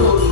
พ